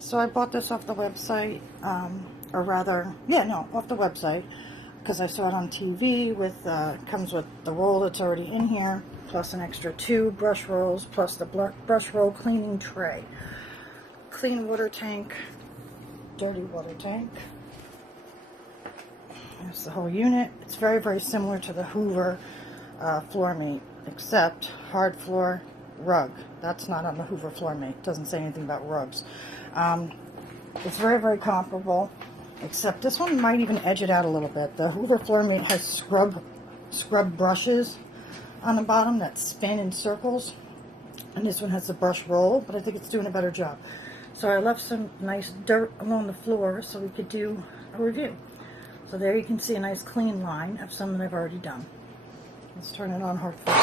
So I bought this off the website, or rather, yeah, no, off the website, because I saw it on TV with, comes with the roll that's already in here, plus an extra 2 brush rolls, plus the brush roll cleaning tray. Clean water tank, dirty water tank. There's the whole unit. It's very, very similar to the Hoover Floormate, except hard floor rug. That's not on the Hoover Floormate. It doesn't say anything about rugs. It's very, very comparable, except this one might even edge it out a little bit. The Hoover Floormate has scrub brushes on the bottom that spin in circles, and this one has the brush roll, but I think it's doing a better job. So I left some nice dirt along the floor so we could do a review. So there you can see a nice clean line of some that I've already done. Let's turn it on hard floor.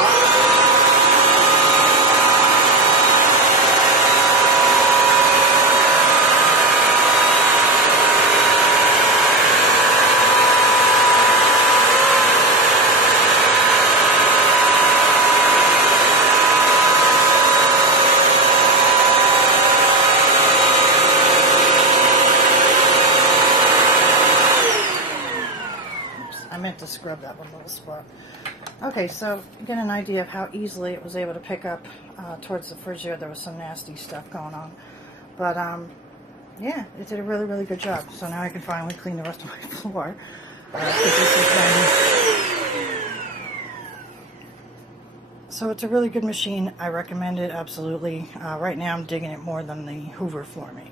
I meant to scrub that one little spot. Okay, so you get an idea of how easily it was able to pick up towards the fridge there. There was some nasty stuff going on. But, yeah, it did a really, really good job. So now I can finally clean the rest of my floor. So it's a really good machine. I recommend it, absolutely. Right now I'm digging it more than the Hoover Floormate.